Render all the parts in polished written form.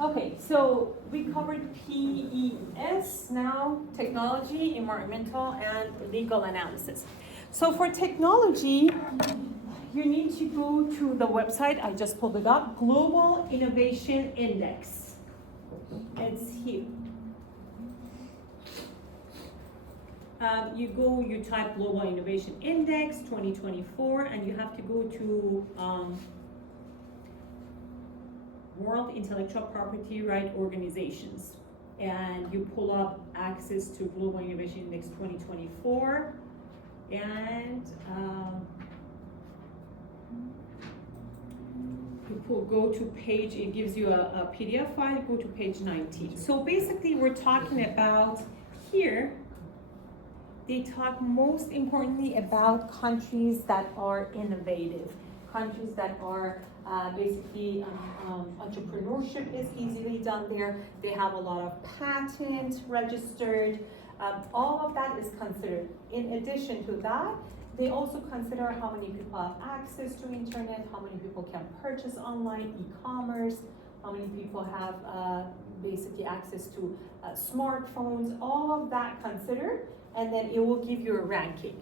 Okay, so we covered PES now, technology, environmental, and legal analysis. So for technology, you need to go to the website, I just pulled it up, Global Innovation Index. It's here. You type Global Innovation Index 2024, and you have to go to World Intellectual Property Right Organizations, and you pull up access to Global Innovation Index 2024, and go to page, it gives you a PDF file, go to page 19. So basically we're talking about here, they talk most importantly about countries that are innovative, countries that are basically entrepreneurship is easily done there. They have a lot of patents registered. All of that is considered. In addition to that, they also consider how many people have access to internet, how many people can purchase online, e-commerce, how many people have basically access to smartphones, all of that considered, and then it will give you a ranking.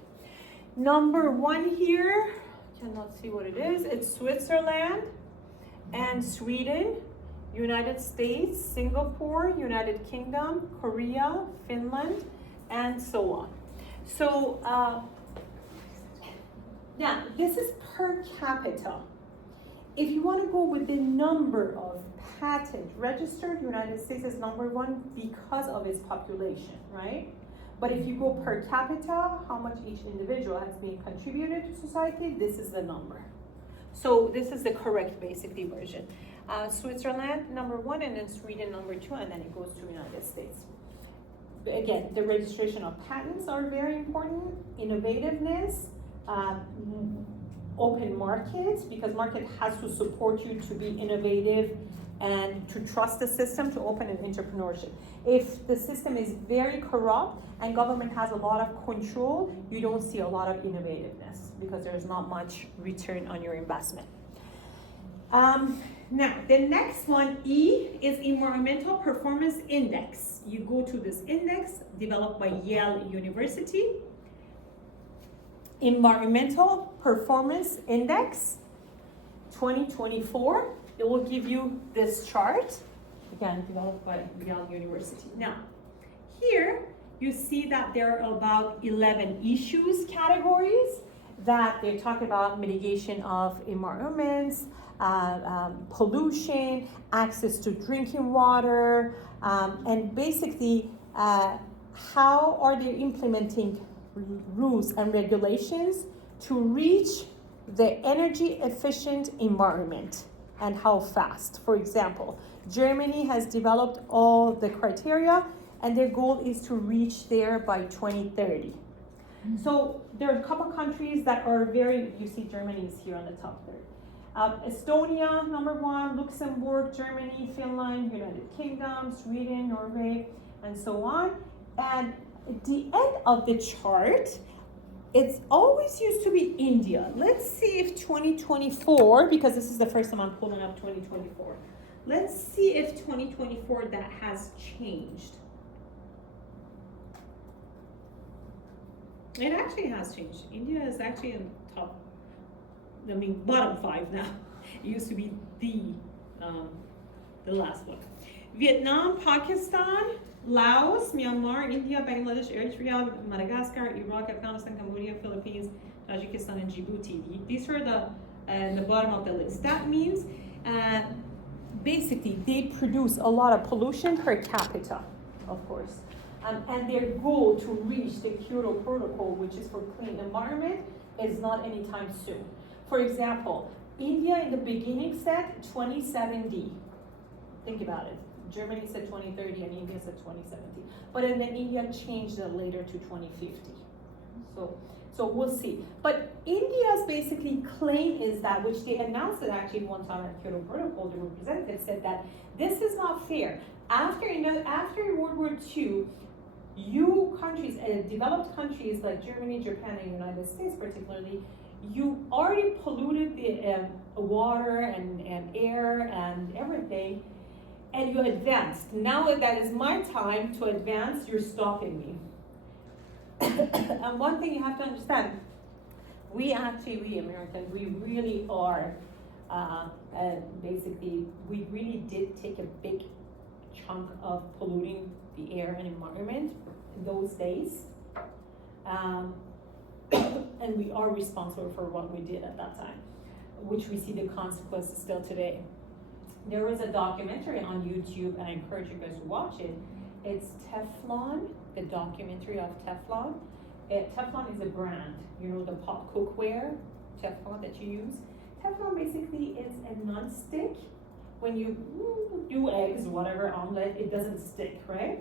Number one here, cannot see what it is, it's Switzerland and Sweden, United States, Singapore, United Kingdom, Korea, Finland, and so on. So now this is per capita. If you want to go with the number of patents registered, United States is number one because of its population, right? But if you go per capita, how much each individual has been contributed to society, this is the number. So this is the correct, basically, version. Switzerland, number one, and then Sweden, number two, and then it goes to United States. Again, the registration of patents are very important, innovativeness, open markets, because market has to support you to be innovative and to trust the system to open an entrepreneurship. If the system is very corrupt and government has a lot of control, you don't see a lot of innovativeness because there's not much return on your investment. Now, the next one, E, is Environmental Performance Index. You go to this index developed by Yale University. Environmental Performance Index 2024. It will give you this chart, again, developed by Yale University. Now, here you see that there are about 11 issues categories that they talk about: mitigation of environments, pollution, access to drinking water, and basically how are they implementing rules and regulations to reach the energy efficient environment, and how fast. For example, Germany has developed all the criteria and their goal is to reach there by 2030. So there are a couple countries that are very, you see Germany is here on the top there. Estonia, number one, Luxembourg, Germany, Finland, United Kingdom, Sweden, Norway, and so on. And at the end of the chart, it's always used to be India. Let's see if 2024, because this is the first time I'm pulling up 2024. Let's see if 2024 that has changed. It actually has changed. India is actually in top, bottom 5 now. It used to be the last one. Vietnam, Pakistan, Laos, Myanmar, India, Bangladesh, Eritrea, Madagascar, Iraq, Afghanistan, Cambodia, Philippines, Tajikistan, and Djibouti. These are the bottom of the list. That means basically they produce a lot of pollution per capita, of course. And their goal to reach the Kyoto Protocol, which is for clean environment, is not anytime soon. For example, India in the beginning said 2070. Think about it. Germany said 2030 and India said 2070. But then India changed it later to 2050. So we'll see. But India's basically claim is that, which they announced it actually one time at Kyoto Protocol, the representative said that this is not fair. After World War II, you countries, developed countries like Germany, Japan, and United States particularly, you already polluted the water and air and everything. and you advanced. Now that is my time to advance, you're stopping me. And one thing you have to understand, we Americans, we really are, basically, we really did take a big chunk of polluting the air and environment in those days. And we are responsible for what we did at that time, which we see the consequences still today. There was a documentary on YouTube, and I encourage you guys to watch it. It's Teflon, the documentary of Teflon. Teflon is a brand, you know, the pot cookware, Teflon that you use. Teflon basically is a non-stick. When you do eggs, whatever, omelet, it doesn't stick, right?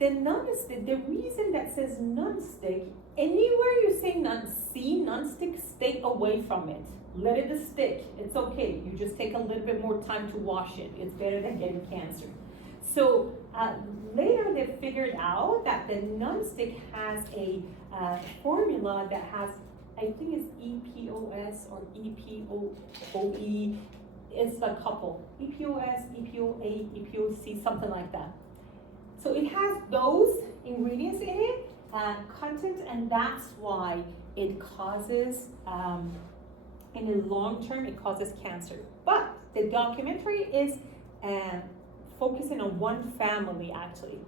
The non-stick, the reason that says non-stick, anywhere you say non-stick, stay away from it. Let it stick, it's okay. You just take a little bit more time to wash it. It's better than getting cancer. So later they figured out that the non-stick has a formula that has, I think it's EPOS or EPOE. It's a couple, EPOS, EPOA, EPOC, something like that. So it has those ingredients in it, content, and that's why it causes, in the long term, it causes cancer. But the documentary is focusing on one family, actually.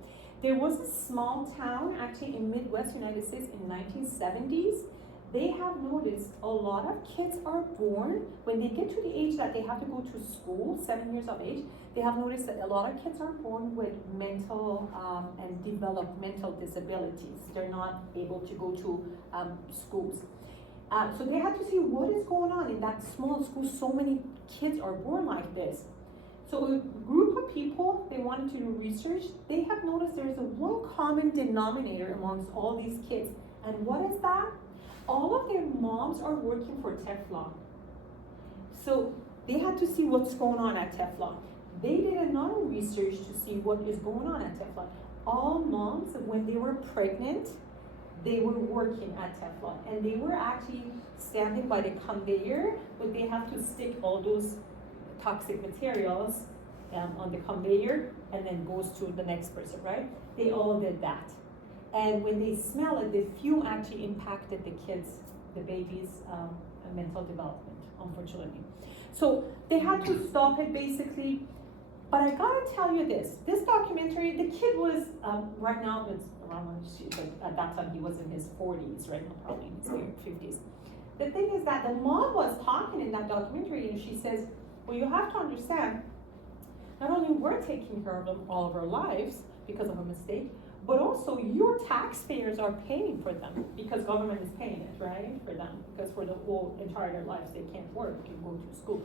There was a small town, actually, in Midwest United States in 1970s. They have noticed a lot of kids are born, when they get to the age that they have to go to school, 7 years of age, they have noticed that a lot of kids are born with mental and developmental disabilities. They're not able to go to schools. So they had to see what is going on in that small school. So many kids are born like this. So a group of people, they wanted to do research. They have noticed there's a one common denominator amongst all these kids. And what is that? All of their moms are working for Teflon. So they had to see what's going on at Teflon. They did another research to see what is going on at Teflon. All moms, when they were pregnant, they were working at Teflon. And they were actually standing by the conveyor, but they have to stick all those toxic materials on the conveyor, and then goes to the next person, right? They all did that. And when they smell it, the fume actually impacted the kids, the baby's mental development, unfortunately. So they had to stop it basically. But I gotta tell you this documentary, the kid was, right now it's around, at that time he was in his 40s, right now probably in his 50s. The thing is that the mom was talking in that documentary, and she says, well, you have to understand, not only we're taking care of them all of our lives because of a mistake, but also your taxpayers are paying for them because government is paying it, right, for them, because for the whole entire lives they can't work and go to school.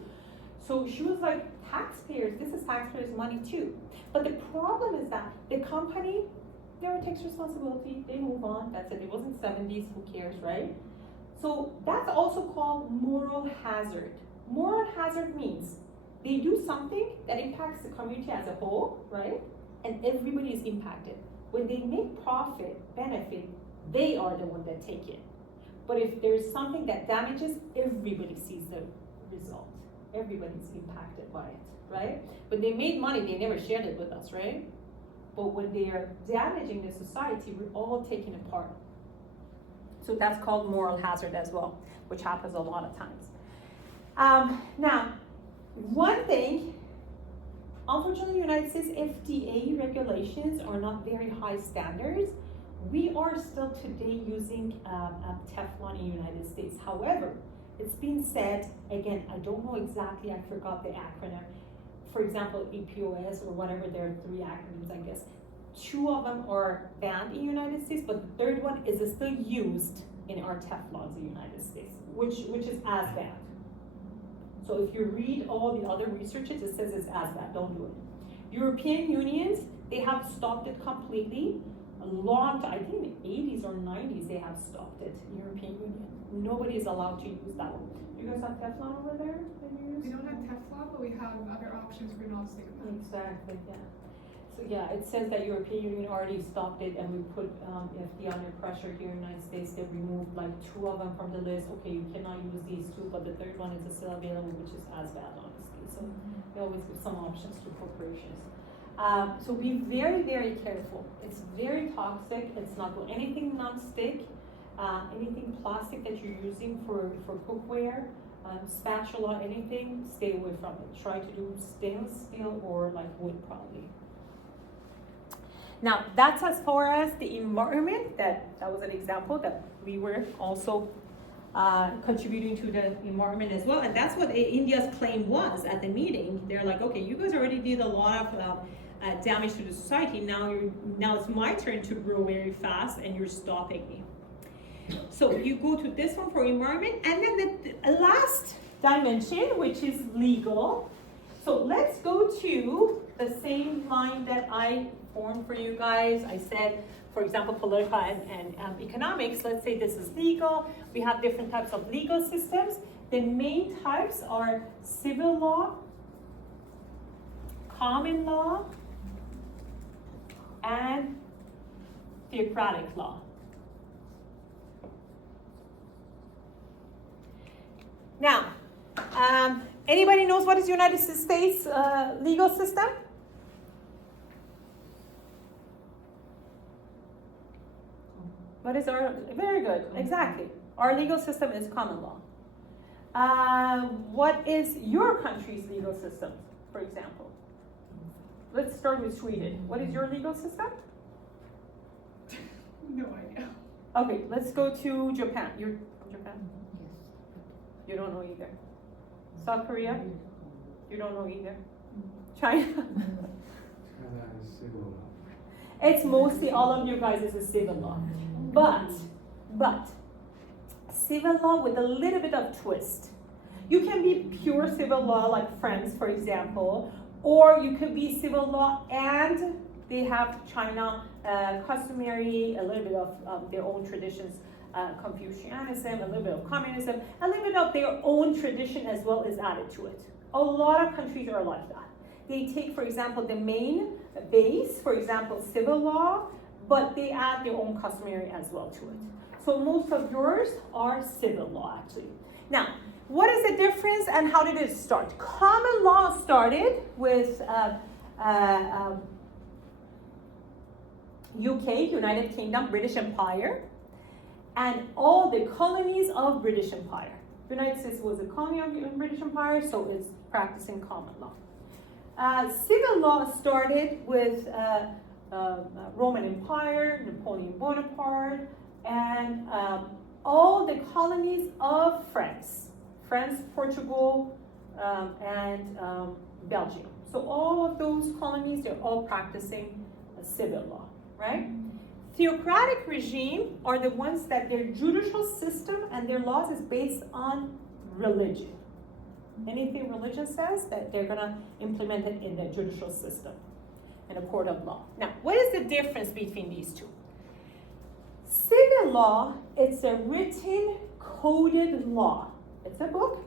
So she was like, taxpayers, this is taxpayers' money too. But the problem is that the company never takes responsibility, they move on, that's it. It wasn't 70s, who cares, right? So that's also called moral hazard. Moral hazard means they do something that impacts the community as a whole, right? And everybody is impacted. When they make profit, benefit, they are the one that take it. But if there's something that damages, everybody sees the result. Everybody's impacted by it, right? When they made money, they never shared it with us, right? But when they are damaging the society, we're all taking a part. So that's called moral hazard as well, which happens a lot of times. Now, one thing, unfortunately, United States FDA regulations are not very high standards. We are still today using Teflon in the United States. However, it's been said, again, I don't know exactly, I forgot the acronym. For example, EPOS or whatever, there are 3 acronyms, I guess. 2 of them are banned in the United States, but the 3rd one is still used in our Teflons in the United States, which is as bad. So if you read all the other researches, it says it's as bad, don't do it. European Unions, they have stopped it completely. A long time, I think in the 80s or 90s, they have stopped it, European Union. Nobody is allowed to use that one. You guys have Teflon over there that you use? We don't have Teflon, but we have other options for non-stick pans. Exactly, yeah. So yeah, it says that European Union already stopped it, and we put FD under pressure here in the United States. They removed like 2 of them from the list. Okay, you cannot use these 2, but the 3rd one is still available, which is as bad, honestly. So we always give some options to corporations. So be very, very careful. It's very toxic. It's not good. Anything non-stick, anything plastic that you're using for cookware, spatula, anything, stay away from it. Try to do stainless steel or like wood probably. Now, that's as far as the environment, that was an example that we were also contributing to the environment as well. And that's what India's claim was at the meeting. They're like, okay, you guys already did a lot of damage to the society. Now it's my turn to grow very fast and you're stopping me. So you go to this one for environment, and then the last dimension, which is legal. So let's go to the same line that I formed for you guys. I said, for example, political and economics. Let's say this is legal. We have different types of legal systems. The main types are civil law, common law, and theocratic law. Now, anybody knows what is United States legal system? What is our, very good, exactly. Our legal system is common law. What is your country's legal system, for example? Let's start with Sweden. What is your legal system? No idea. Okay, let's go to Japan. You're from Japan? You don't know either. South Korea? You don't know either. China? China is civil law. It's mostly all of you guys is a civil law. But civil law with a little bit of twist. You can be pure civil law like France, for example, or you could be civil law and they have China customary, a little bit of their own traditions, Confucianism, a little bit of communism, a little bit of their own tradition as well is added to it. A lot of countries are like that. They take, for example, the main base, for example, civil law, but they add their own customary as well to it. So most of yours are civil law, actually. Now, what is the difference and how did it start? Common law started with UK, United Kingdom, British Empire, and all the colonies of British Empire. The United States was a colony of the British Empire, so it's practicing common law. Civil law started with Roman Empire, Napoleon Bonaparte, and all the colonies of France, Portugal, and Belgium. So all of those colonies, they're all practicing civil law, right? Theocratic regime are the ones that their judicial system and their laws is based on religion. Anything religion says, that they're gonna implement it in the judicial system, in a court of law. Now, what is the difference between these two? Civil law, it's a written, coded law. It's a book,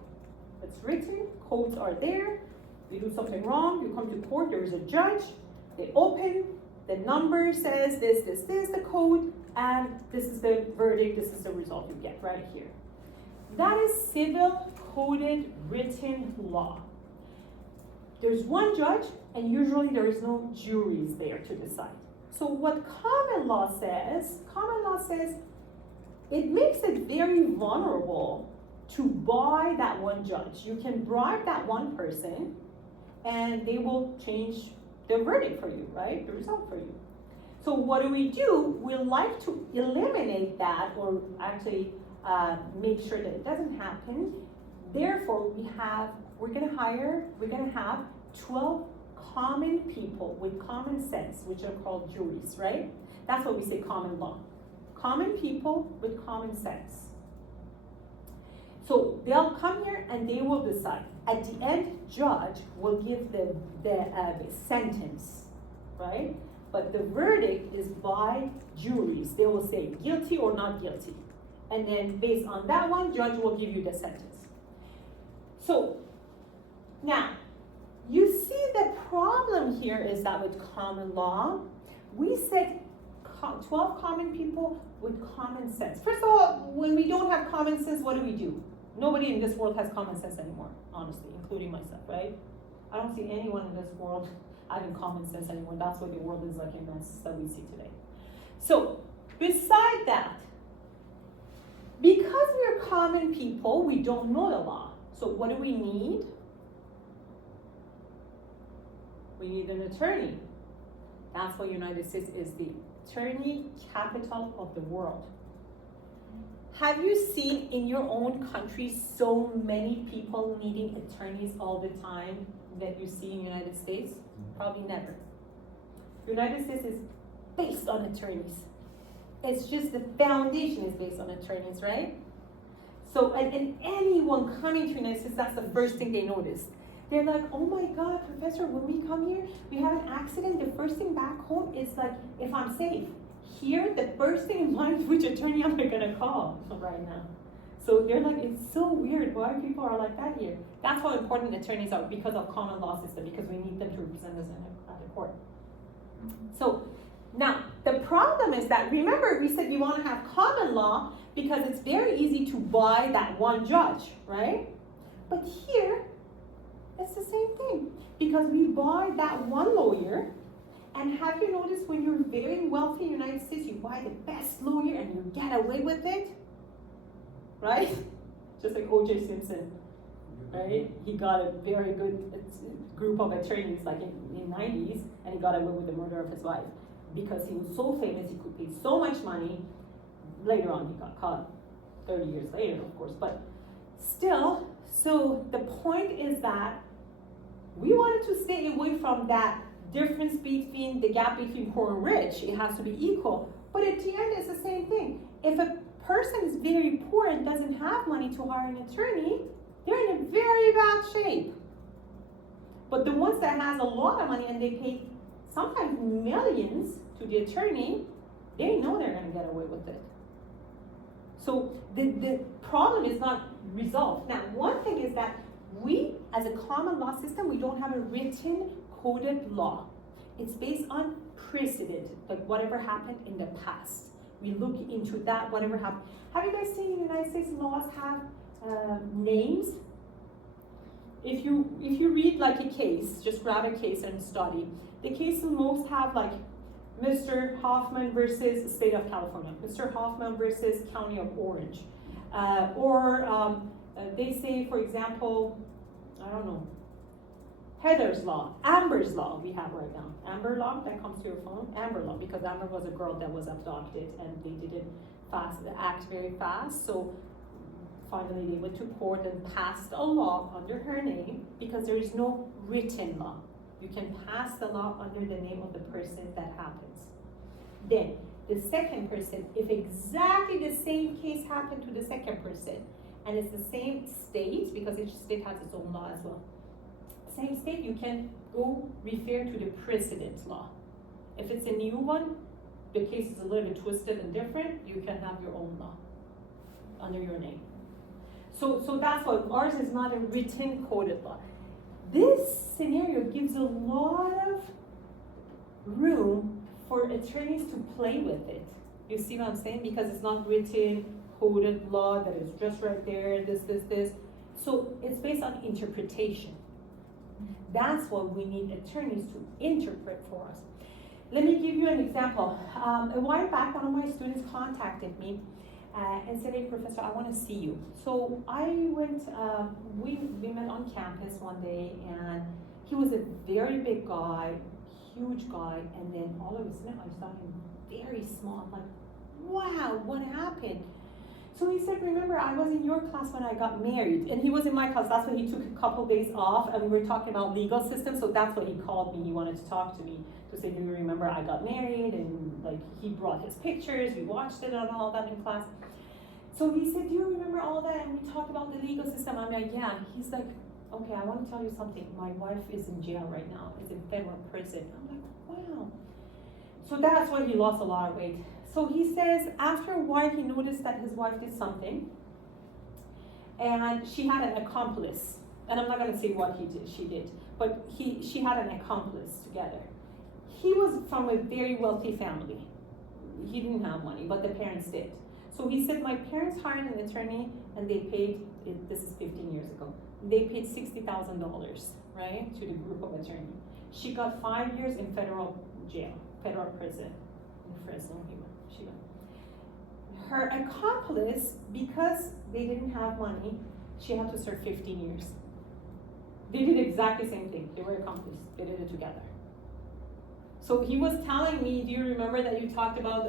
it's written, codes are there. You do something wrong, you come to court, there is a judge, they open, the number says this, the code, and this is the verdict, this is the result you get right here. That is civil, coded, written law. There's one judge, and usually there is no juries there to decide. So what common law says it makes it very vulnerable to buy that one judge. You can bribe that one person, and they will change the verdict for you, right? The result for you. So what do? We like to eliminate that, or actually make sure that it doesn't happen. Therefore, we're gonna have 12 common people with common sense, which are called juries, right? That's what we say common law. Common people with common sense. So they'll come here and they will decide. At the end, judge will give the sentence, right? But the verdict is by juries. They will say guilty or not guilty. And then based on that one, judge will give you the sentence. So now, you see the problem here is that with common law, we said 12 common people with common sense. First of all, when we don't have common sense, what do? Nobody in this world has common sense anymore, honestly, including myself, right? I don't see anyone in this world having common sense anymore. That's why the world is like a mess that we see today. So, beside that, because we're common people, we don't know the law. So what do we need? We need an attorney. That's why United States is the attorney capital of the world. Have you seen in your own country so many people needing attorneys all the time that you see in the United States? Probably never. United States is based on attorneys. It's just the foundation is based on attorneys, right? So, and anyone coming to the United States, that's the first thing they notice. They're like, oh my God, Professor, when we come here, we have an accident. The first thing back home is like, if I'm safe. Here, the first thing in mind is which attorney am I gonna call right now? So they're like, it's so weird why people are like that here. That's how important attorneys are because of common law system, because we need them to represent us at the court. So now, the problem is that, remember we said you want to have common law because it's very easy to buy that one judge, right? But here, it's the same thing because we buy that one lawyer. And have you noticed when you're very wealthy in the United States, you buy the best lawyer and you get away with it? Right? Just like O.J. Simpson, right? He got a very good group of attorneys like in 90s and he got away with the murder of his wife because he was so famous, he could pay so much money. Later on, he got caught 30 years later, of course, but still, so the point is that we wanted to stay away from that difference between the gap between poor and rich. It has to be equal. But at the end, it's the same thing. If a person is very poor and doesn't have money to hire an attorney, they're in a very bad shape. But the ones that has a lot of money and they pay sometimes millions to the attorney, they know they're going to get away with it. So the problem is not resolved. Now, one thing is that we, as a common law system, we don't have a written coded law. It's based on precedent, like whatever happened in the past. We look into that, whatever happened. Have you guys seen in the United States laws have names? If you read like a case, just grab a case and study. The cases most have like Mr. Hoffman versus State of California, Mr. Hoffman versus County of Orange, or they say, for example, I don't know, Heather's Law, Amber's Law we have right now. Amber Law, that comes to your phone, Amber Law, because Amber was a girl that was adopted and they didn't act very fast, so finally they went to court and passed a law under her name because there is no written law. You can pass the law under the name of the person that happens. Then, the second person, if exactly the same case happened to the second person, and it's the same state, because each state has its own law as well, same state, you can go refer to the precedent law. If it's a new one, the case is a little bit twisted and different, you can have your own law under your name. So that's why ours is not a written coded law. This scenario gives a lot of room for attorneys to play with it. You see what I'm saying? Because it's not written, coded law that is just right there, this. So it's based on interpretation. That's why we need attorneys to interpret for us. Let me give you an example. A while back, one of my students contacted me and said, hey, Professor, I want to see you. So I went, we met on campus one day, and he was a very big guy, huge guy, and then all of a sudden I saw him very small. I'm like, wow, what happened? So he said, remember, I was in your class when I got married, and he was in my class. That's when he took a couple days off, and we were talking about legal system, so that's what he called me. He wanted to talk to me, to say, do you remember I got married? And like, he brought his pictures, we watched it and all that in class. So he said, do you remember all that? And we talked about the legal system. I'm like, yeah. He's like, okay, I want to tell you something. My wife is in jail right now. It's in federal prison. I'm like, wow. So that's why he lost a lot of weight. So he says, after a while, he noticed that his wife did something, and she had an accomplice. And I'm not going to say what she did, but she had an accomplice together. He was from a very wealthy family. He didn't have money, but the parents did. So he said, my parents hired an attorney, and they paid, this is 15 years ago, they paid $60,000, right, to the group of attorney. She got 5 years in federal jail, federal prison in Fresno. She went. Her accomplice, because they didn't have money, she had to serve 15 years. They did exactly the same thing. They were accomplices. They did it together. So he was telling me, do you remember that you talked about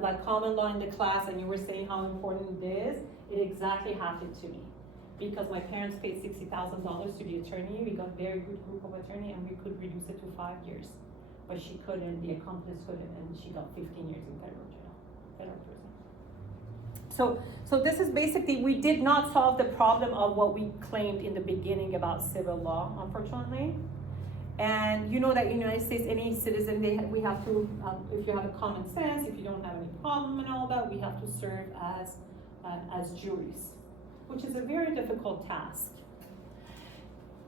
like common law in the class and you were saying how important it is? It exactly happened to me. Because my parents paid $60,000 to the attorney. We got a very good group of attorney and we could reduce it to 5 years. But she couldn't, the accomplice couldn't, and she got 15 years in federal jail, federal prison. So this is basically, we did not solve the problem of what we claimed in the beginning about civil law, unfortunately. And you know that in the United States, any citizen, we have to, if you have a common sense, if you don't have any problem and all that, we have to serve as juries, which is a very difficult task.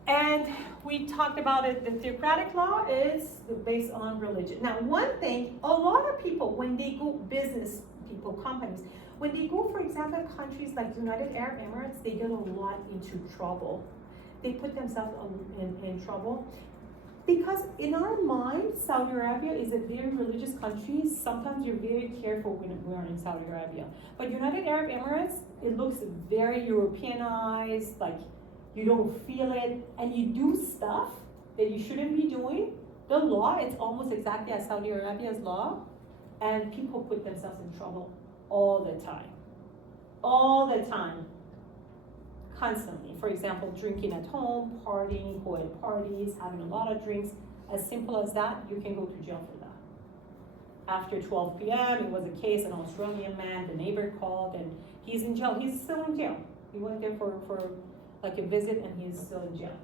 And we talked about it, the theocratic law is based on religion. Now, one thing, a lot of people, when they go, business people, companies, when they go, for example, countries like the United Arab Emirates, they get a lot into trouble. They put themselves in trouble. Because in our mind, Saudi Arabia is a very religious country. Sometimes you're very careful when we're in Saudi Arabia. But United Arab Emirates, it looks very Europeanized, like you don't feel it, and you do stuff that you shouldn't be doing. The law, it's almost exactly as Saudi Arabia's law, and people put themselves in trouble all the time. All the time. Constantly. For example, drinking at home, partying, going to parties, having a lot of drinks. As simple as that, you can go to jail for that. After 12 p.m., it was a case, an Australian man, the neighbor called, and he's in jail. He's still in jail. He went there for like a visit, and he's still in jail.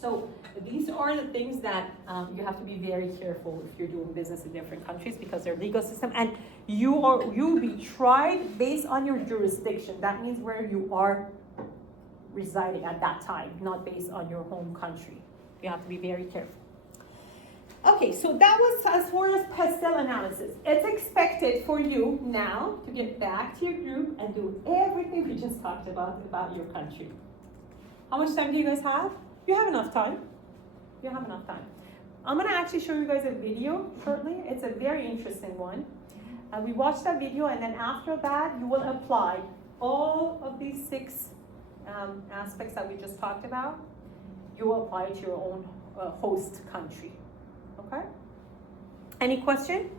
So these are the things that you have to be very careful if you're doing business in different countries, because their legal system, and you'll be tried based on your jurisdiction. That means where you are residing at that time, not based on your home country. You have to be very careful. Okay, so that was as far as PESTEL analysis. It's expected for you now to get back to your group and do everything we just talked about your country. How much time do you guys have? You have enough time. You have enough time. I'm gonna actually show you guys a video shortly. It's a very interesting one. We watched that video, and then after that, you will apply all of these 6 aspects that we just talked about. You will apply it to your own host country. Okay? Any question?